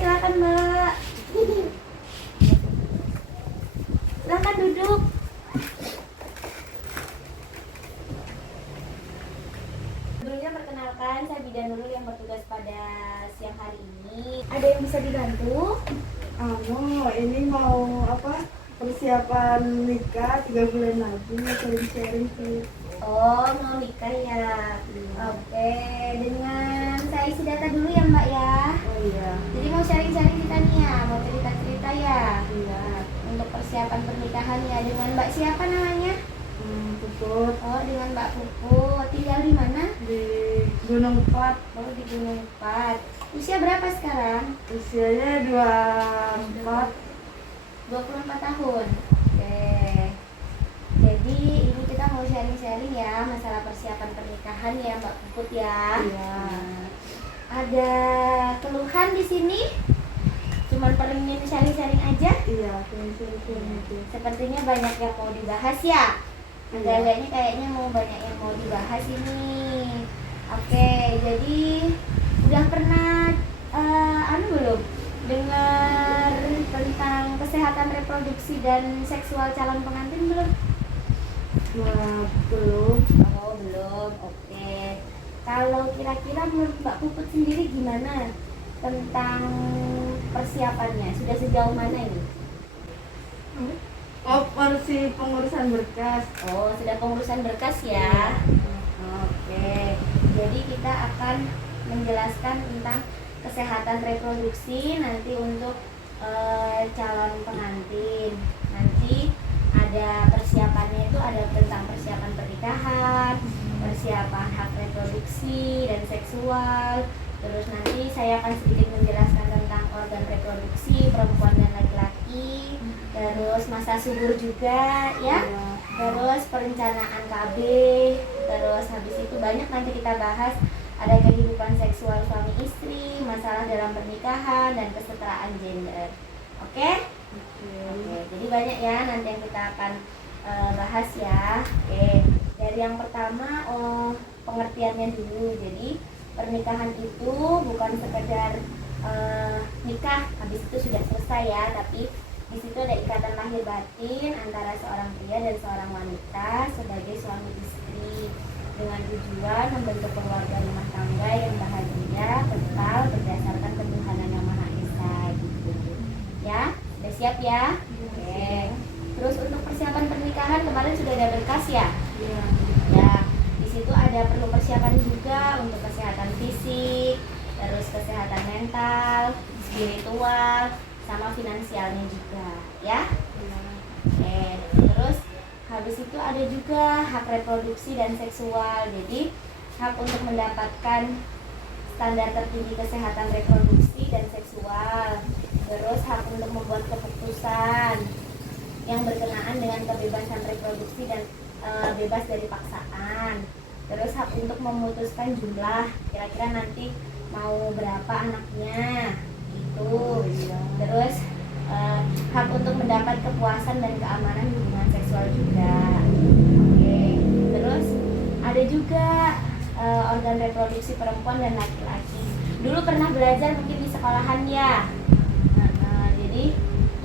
silakan Mbak. Silakan duduk. Sebelumnya perkenalkan, saya Bidan Nurul yang bertugas pada siang hari ini. Ada yang bisa dibantu? Ini mau apa? Persiapan nikah 3 bulan lagi, sharing-sharing sih. Oh, mau nikah ya? Oke, dengan saya isi data dulu ya Mbak ya. Oh iya. Jadi mau sharing-sharing kita nih ya, mau cerita-cerita ya. Iya. Untuk persiapan pernikahan ya, dengan Mbak siapa namanya? Puput Oh, dengan Mbak Puput. Tinggal di mana? di Gunung Pat. Oh, di Gunung Pat. Usia berapa sekarang? Usianya 24. 24 tahun. Oke. Jadi ini kita mau sharing-sharing ya masalah persiapan pernikahan ya Mbak Puput ya. Iya. Ada keluhan di sini? Cuman pengen sharing-sharing aja? Iya, sharing-sharing aja. Sepertinya banyak yang mau dibahas ya. Agak-agaknya kayaknya mau banyak yang mau dibahas ini. Oke, jadi udah pernah belum dengar tentang kesehatan reproduksi dan seksual calon pengantin belum? Nah, belum. Oh, belum. Oke. Kalau kira-kira menurut Mbak Puput sendiri gimana tentang persiapannya? Sudah sejauh mana ini? Oh, porsi pengurusan berkas. Oh, sudah pengurusan berkas ya. Oke. Jadi kita akan menjelaskan tentang kesehatan reproduksi nanti untuk calon pengantin. Nanti ada persiapannya, itu ada tentang persiapan pernikahan, persiapan hak reproduksi dan seksual. Terus nanti saya akan sedikit menjelaskan tentang organ reproduksi perempuan dan laki-laki. Terus masa subur juga ya. Terus perencanaan KB. Terus habis itu banyak nanti kita bahas. Ada kehidupan seksual suami istri, masalah dalam pernikahan, dan kesetaraan gender. Oke? Oke, jadi banyak ya nanti yang kita akan bahas ya. Oke, dari yang pertama pengertiannya dulu. Jadi pernikahan itu bukan sekedar nikah habis itu sudah selesai ya, tapi di situ ada ikatan lahir batin antara seorang pria dan seorang wanita sebagai suami istri, dengan tujuan membentuk keluarga rumah tangga yang bahagia, kekal, berdasarkan ketuhanan yang Maha Esa gitu. Ya, udah siap ya? Oke. Terus untuk persiapan pernikahan kemarin sudah ada berkas ya? Iya. Ya, di situ ada perlu persiapan juga untuk kesehatan fisik, terus kesehatan mental, spiritual, sama finansialnya juga, ya? Oke. Terus habis itu ada juga hak reproduksi dan seksual. Jadi hak untuk mendapatkan standar tertinggi kesehatan reproduksi dan seksual. Terus hak untuk membuat keputusan yang berkenaan dengan kebebasan reproduksi dan bebas dari paksaan. Terus hak untuk memutuskan jumlah, kira-kira nanti mau berapa anaknya gitu. Terus hak untuk mendapat kepuasan dan keamanan hubungan seksual juga. Oke. Terus ada juga organ reproduksi perempuan dan laki-laki. Dulu pernah belajar mungkin di sekolahan ya. Jadi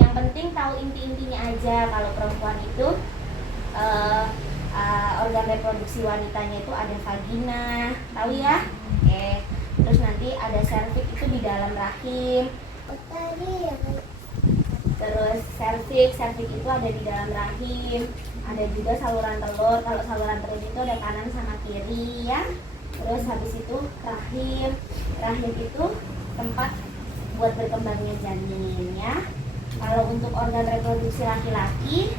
yang penting tahu inti-intinya aja. Kalau perempuan itu organ reproduksi wanitanya itu ada vagina, tahu ya? Oke. Terus nanti ada serviks itu di dalam rahim. Terus serviks itu ada di dalam rahim. Ada juga saluran telur. Kalau saluran telur itu ada kanan sama kiri ya. Terus habis itu rahim. Rahim itu tempat buat berkembangnya janin ya. Kalau untuk organ reproduksi laki-laki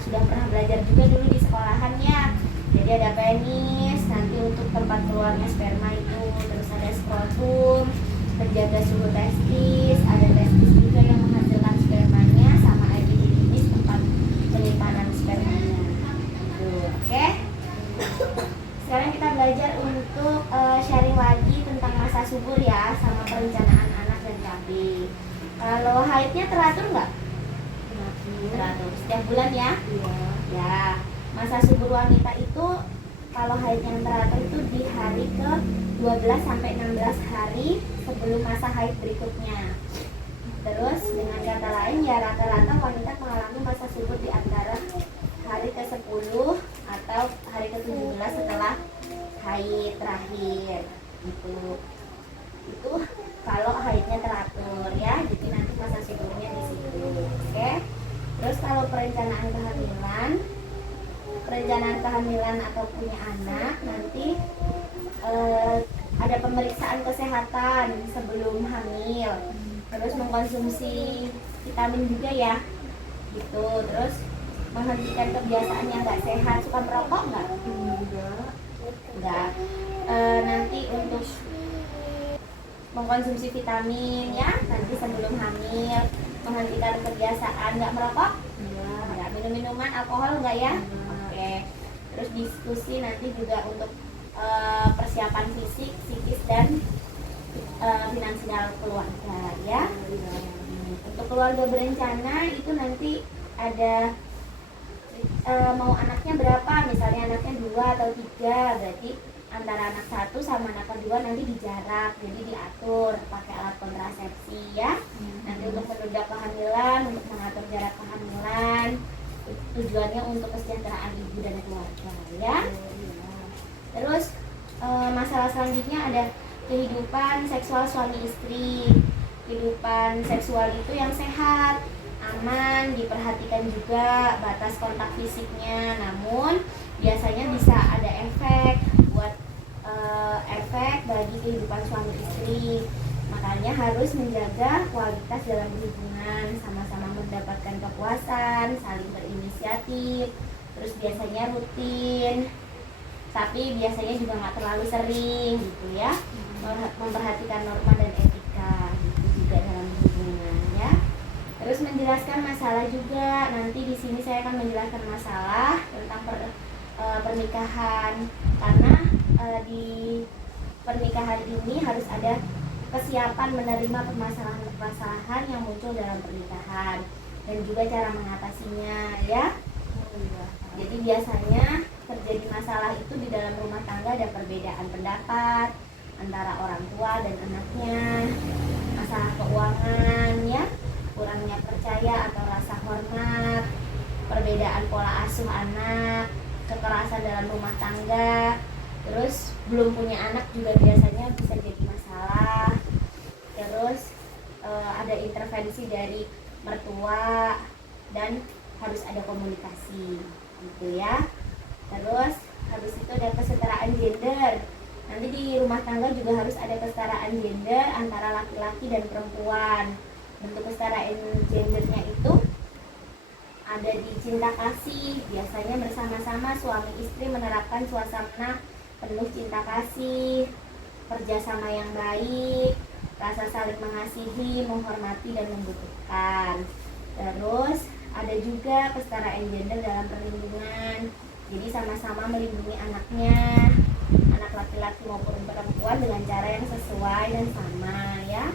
sudah pernah belajar juga dulu di sekolahan ya. Jadi ada penis, nanti untuk tempat keluarnya sperma itu. Terus ada skrotum, penjaga suhu testis, ada testis juga yang menghasilkan spermanya, sama epididymis tempat penyimpanan spermanya. Oke. Sekarang kita belajar untuk sharing lagi tentang masa subur ya, sama perencanaan anak dan KB. Kalau haidnya teratur nggak? Teratur. Setiap bulan ya? Iya. Ya. Masa subur wanita itu kalau haid yang teratur itu di hari ke 12 sampai 16 hari sebelum masa haid berikutnya. Terus dengan kata lain ya rata-rata wanita mengalami masa subur di antara hari ke-10 atau hari ke-17 setelah haid terakhir gitu. Itu kalau haidnya teratur ya, jadi nanti masa suburnya di situ. Oke. Terus kalau perencanaan kehamilan atau punya anak nanti ada pemeriksaan kesehatan sebelum hamil. Terus mengkonsumsi vitamin juga ya, gitu. Terus menghentikan kebiasaan yang nggak sehat. Suka merokok nggak? Enggak. Nanti untuk mengkonsumsi vitamin ya, nanti sebelum hamil. Menghentikan kebiasaan nggak merokok? Nggak. Minum minuman alkohol nggak ya? Oke. Terus diskusi nanti juga untuk persiapan fisik, psikis dan finansial keluarga ya. Untuk keluarga berencana itu nanti ada mau anaknya berapa, misalnya anaknya 2 atau 3, berarti antara anak 1 sama anak kedua nanti dijarak, jadi diatur pakai alat kontrasepsi ya. Nanti untuk menunda kehamilan, untuk mengatur jarak kehamilan, tujuannya untuk kesejahteraan ibu dan keluarga ya. Terus masalah selanjutnya ada kehidupan seksual suami istri. Kehidupan seksual itu yang sehat, aman, diperhatikan juga batas kontak fisiknya. Namun biasanya bisa ada efek bagi kehidupan suami istri. Makanya harus menjaga kualitas dalam hubungan, sama-sama mendapatkan kepuasan, saling berinisiatif. Terus biasanya rutin, tapi biasanya juga nggak terlalu sering gitu ya. Memperhatikan norma dan etika gitu juga dalam hubungan ya. Terus menjelaskan masalah juga. Nanti di sini saya akan menjelaskan masalah tentang pernikahan, karena di pernikahan ini harus ada kesiapan menerima permasalahan-permasalahan yang muncul dalam pernikahan dan juga cara mengatasinya ya. Jadi biasanya terjadi masalah itu di dalam rumah tangga, ada perbedaan pendapat antara orang tua dan anaknya, masalah keuangan ya, kurangnya percaya atau rasa hormat, perbedaan pola asuh anak, kekerasan dalam rumah tangga. Terus belum punya anak juga biasanya bisa jadi masalah. Terus ada intervensi dari mertua dan harus ada komunikasi gitu ya. Terus habis itu ada kesetaraan gender. Nanti di rumah tangga juga harus ada kesetaraan gender antara laki-laki dan perempuan. Bentuk kesetaraan gendernya itu ada di cinta kasih. Biasanya bersama-sama suami istri menerapkan suasana penuh cinta kasih, kerjasama yang baik, rasa saling mengasihi, menghormati dan membutuhkan. Terus ada juga kesetaraan gender dalam perlindungan. Jadi sama-sama melindungi anaknya, anak laki-laki maupun perempuan dengan cara yang sesuai dan sama ya.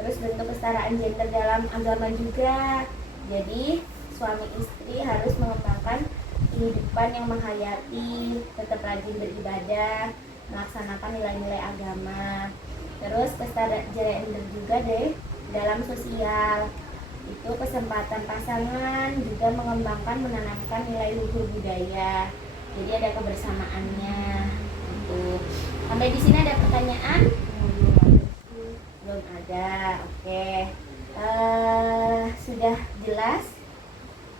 Terus bentuk kesetaraan gender dalam agama juga. Jadi suami istri harus mengembangkan kehidupan yang menghayati, tetap rajin beribadah, melaksanakan nilai-nilai agama. Terus kesetaraan gender juga deh dalam sosial. Itu kesempatan pasangan juga mengembangkan, menanamkan nilai luhur budaya. Jadi ada kebersamaannya. Gitu. Sampai di sini ada pertanyaan? Belum ada. Oke. Sudah jelas?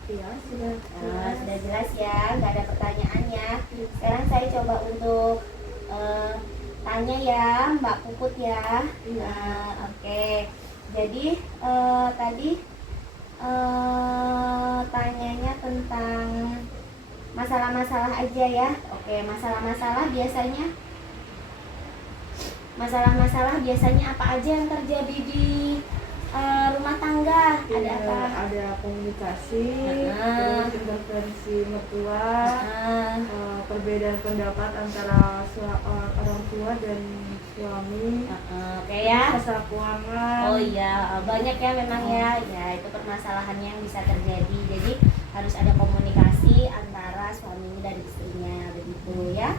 Iya, sudah. Sudah jelas ya, nggak ada pertanyaan ya. Sekarang saya coba untuk tanya ya, Mbak Puput ya. Oke. Jadi tadi tanyanya tentang masalah-masalah aja ya. Oke, masalah-masalah biasanya apa aja yang terjadi di rumah tangga? Ada apa? Ada komunikasi, terus intervensi mertua, perbedaan pendapat antara orang tua dan suami, Oke ya. masalah keuangan. Oh iya, banyak ya memang ya. Ya, itu permasalahannya yang bisa terjadi. Jadi harus ada komunikasi antara suami dan istrinya begitu ya.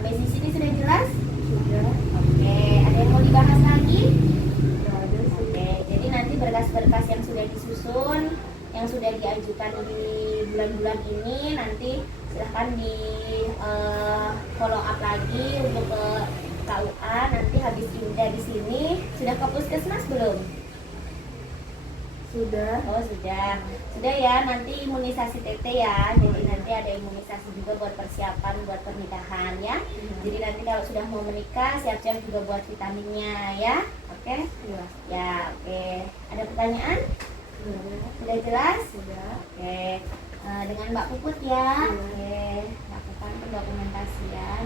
Sampai di sini sudah jelas? Sudah. Oke, ada yang mau dibahas lagi? Tidak ada sih. Oke, jadi nanti berkas-berkas yang sudah disusun, yang sudah diajukan di bulan-bulan ini, nanti silahkan di follow up lagi untuk ke KUA. Nanti habis dari sini sudah ke puskesmas belum? Sudah. Oh sudah ya. Nanti imunisasi TT ya. Jadi nanti ada imunisasi juga buat persiapan buat pernikahan ya. Jadi nanti kalau sudah mau menikah siap-siap juga buat vitaminnya ya. Oke? Iya. Ya oke. Ada pertanyaan? Sudah. Sudah jelas? Sudah. Oke. Dengan Mbak Puput ya. Iya. Oke. Lakukan pendokumentasian.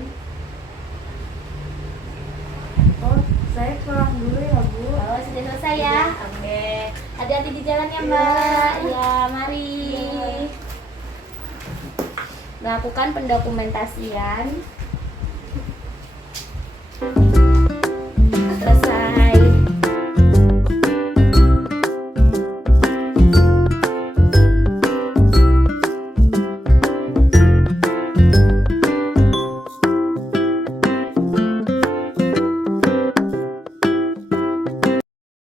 Oh, saya pulang dulu ya, Bu. Oh sudah selesai ya. Oke. Hati-hati di jalan ya Mbak. Ya mari. Melakukan pendokumentasian.